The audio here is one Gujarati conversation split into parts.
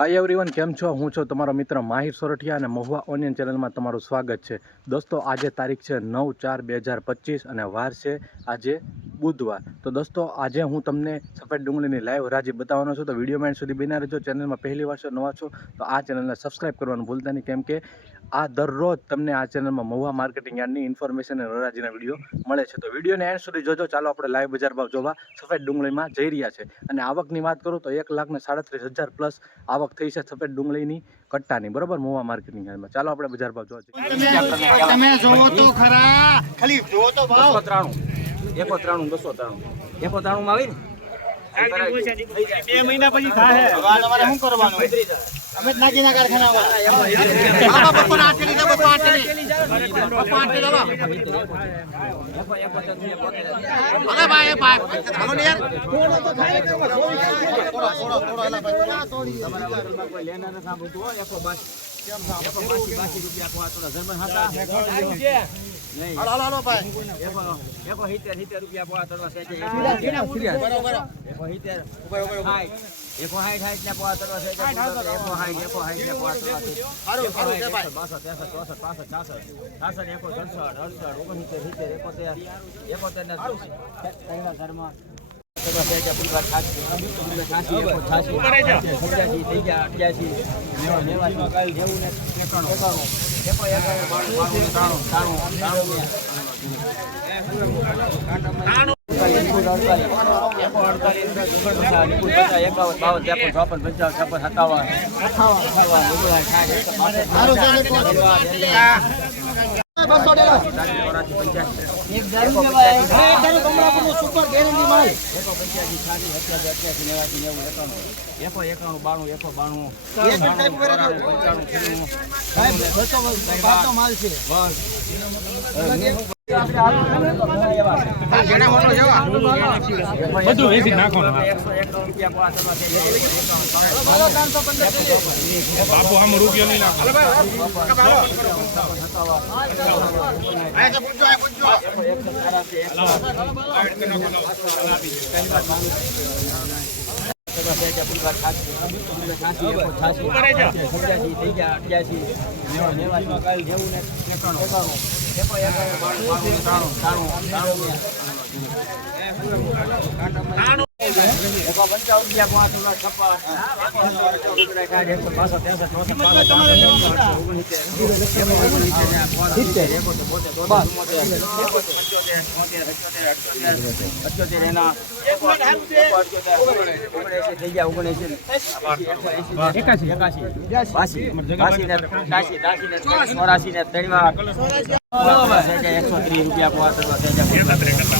હાય એવરીવન કેમ છો? હું છું તમારો મિત્ર માહિર સોરઠિયા અને મહુવા ઓનિયન ચેનલમાં તમારું સ્વાગત છે. દોસ્તો, આજે તારીખ છે નવ ચાર બે હજાર પચીસ અને વાર છે આજે બુધવાર. તો દોસ્તો, આજે હું તમને સફેદ ડુંગળીની લાઈવ રાજી બતાવવાનો છું. તો વીડિયો માઇન્ડ સુધી બિના રહેજો. ચેનલમાં પહેલી વાર છો, નવા છો, તો આ ચેનલને સબસ્ક્રાઈબ કરવાનું ભૂલતા નહીં. કેમ કે આ દરરોજ તમને આ ચેનલમાં મહુવા માર્કેટિંગ યાર્ડની ઇન્ફોર્મેશન અને રાજીના વીડિયો મળે છે. તો વિડીયોને એન્ડ સુધી જોજો. ચાલો આપણે લાઈવ બજાર ભાવ જોવા સફેદ ડુંગળીમાં જઈ રહ્યા છે. અને આવકની વાત કરું તો એક લાખ ને સાડત્રીસ હજાર પ્લસ આવક થઈ છે સફેદ ડુંગળીની કટ્ટાની બરોબર? મોવા માર્કેટિંગ હાલમાં. ચાલો આપણે બજાર ભાવ જોવા તમે જોવો તો ખરા. ખાલી જોવો તો ભાવ. બસો ત્રાણું. એકો ત્રાણું બસો ત્રાણું. એકો ત્રાણું માં આવી ને? બે મહિના પછી થાય. હવે તમારે શું કરવાનું? અમે જ નાખી કારખાના અરે ભાઈ ભાઈ હાલો થોડો થોડો થોડો થોડો થોડો બાસી રૂપિયા આપો આ જર્મન હતા હાલો હાલો ભાઈ. એકો રૂપિયા તળવા છે. એકો એકો સાઠ સાઠ ને આપો તળવા છે. એકો સાઠ એકો સાઠ ને આપો તળવા છે. સારું સારું છે ભાઈ. બાસઠ ત્રેસઠ ચોસઠ પાસઠ છાસઠ. છાસઠ એકો સડસઠ અડસઠ ઓગણસિત્તેર સિત્તેર એકોતેર એકોતેર ને ઘરમાં એકાવન બાવન ત્રેપન ચોપન પંચાવન છપ્પન સત્તાવન અઠાવન અઠાવન ઓગણસાઠ સાઠ સારું છે ને બસો ડેલા સુપર ગેરંટી માલ. એકો પંચ્યાસી અઠ્યાસી નેવાસી નેવું એકાણું એકો એકાણું બાણું. એકો બાણું બધું એસી નાખવાનું બાપુ આમ રૂપિયો નહીં નાખો એક ટાઈપ કરે તો પંચાણું છન્નું સાહેબ બસો બારનો માલ છે બધું વેચી નાખવાનું એકસો એક રૂપિયા પાંચ બાપુ આમ રૂપિયો નહીં નાખો આ છે પૂછજો આ પૂછજો ચોરાસી ને ત્રણ એકસો ત્રીસ રૂપિયા એકસો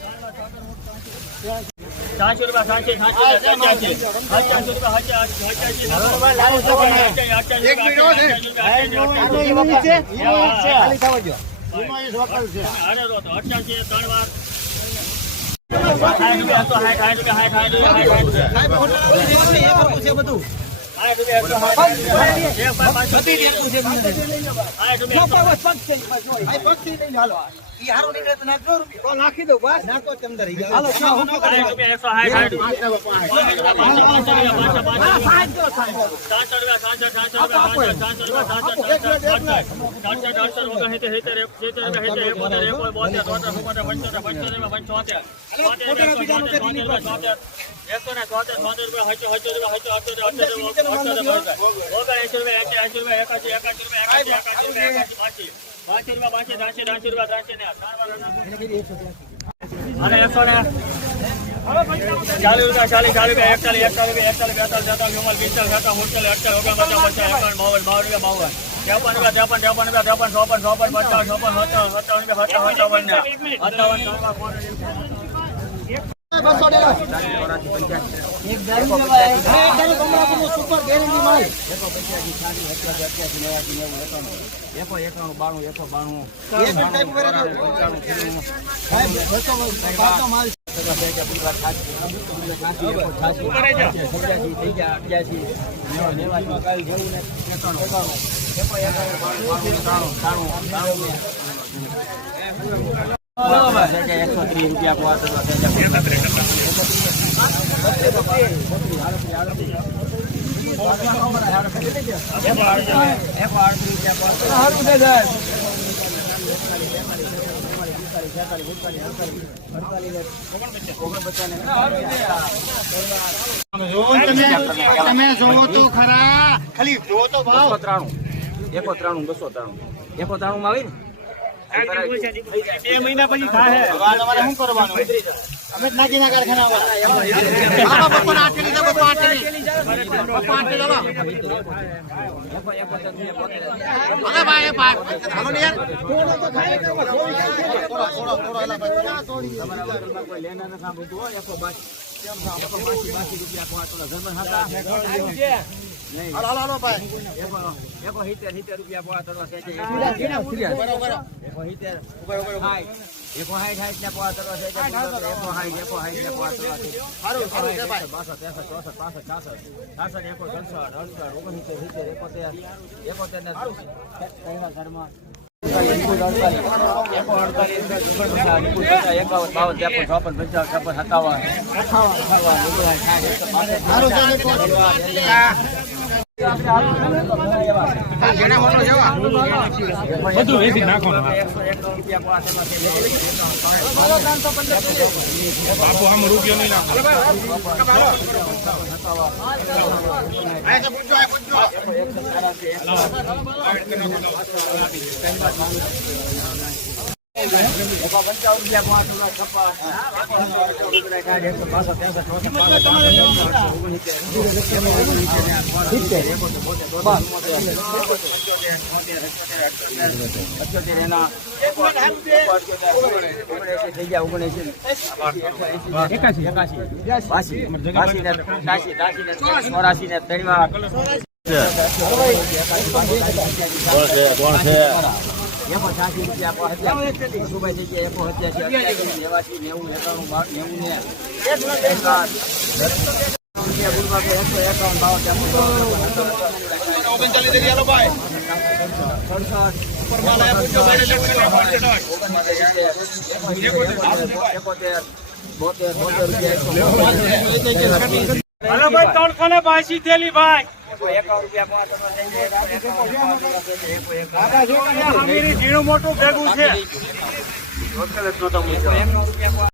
સાતસો રૂપિયા સાતસો સાતસો એક મિનિટ ખાલી થવા રૂપિયા. એમાં એ લોકલ છે સાહેબ હોટલ છે બધું અને એકસો ને ચાલીસ ચાલીસ ચાલીસ રૂપિયા એકતાલીસ એકતાલીસ એકતાલીસ બેતાલીસ તેતાલીસ ચુમ્માલીસ પિસ્તાલીસ સત્તાવીસ અડતાલીસ અડતાલીસ ઓગણપચાસ પચાસ એકાવન બાવન બાવન રૂપિયા બાવન ત્રેપન રૂપિયા ત્રેપન ત્રેપન રૂપિયા ત્રેપન ચોપન ચોપન પચાસ ચોપન સત્તાવન સત્તાવન રૂપિયા સત્તાવન સત્તાવન સત્તાવન એકો એકાણું બાણું એકસો બાણું તમે જોવો તો ખરા ખાલી જોવો તો ભાવ ત્રાણું એકો ત્રાણું બસો ત્રાણું એકો ત્રાણું માં આવી ને બે મહિના પછી ખાહે હવે શું કરવાનું અમે જ નાખી ના કારખાના બપોર આઠેલી છે બપોર આઠેલી બપોર આઠેલી ચાલો અરે ભાઈ હાલો ને યાર કોઈ લેના નથી સાંભળતું હોય બાકી બાસી રૂપિયા ઘરમાં હતા હાલો હાલો હાલો ભાઈ. એકો એકો સિત્તેર સિત્તેર રૂપિયા પોવા તો છે એકો સિત્તેર. એકો હાઈટ હાઈટ ને પોવા તો છે છે એકો હાઈ એકો ને પોવા તો છે. સારું સારું છે ભાઈ. બાસઠ ત્રેસઠ ચોસઠ પાસઠ છાસઠ છાસઠ એકો સડસઠ અડસઠ ઓગણસિત્તેર સિત્તેર એકોતેર એકોતેર ને કઈના ઘરમાં એકાવન બાવન ત્રેપન ચોપન પંચાવન છપ્પન સત્તાવન અઠાવન અઠાવન બધું વેચી નાખવાનું બાપુ આમ રૂપિયો નહીં નાખો બાસી ને ત્રણ ત્યાસી ત્રણ ચોરાસી ને ત્રણમાં એકો રૂપિયા પર હત્યા. સુભાઈ જગ્યા એકો સત્યાસી અઠ્યાસી નેવાસી નેવું એકાણું બાર નેવું ને એકોતેર બોતેર બોતેર રૂપિયા હાલો ભાઈ ત્રણ ખાને બાસી થેલી ભાઈ. ઝીણું મોટું ભેગું છે. રૂપિયા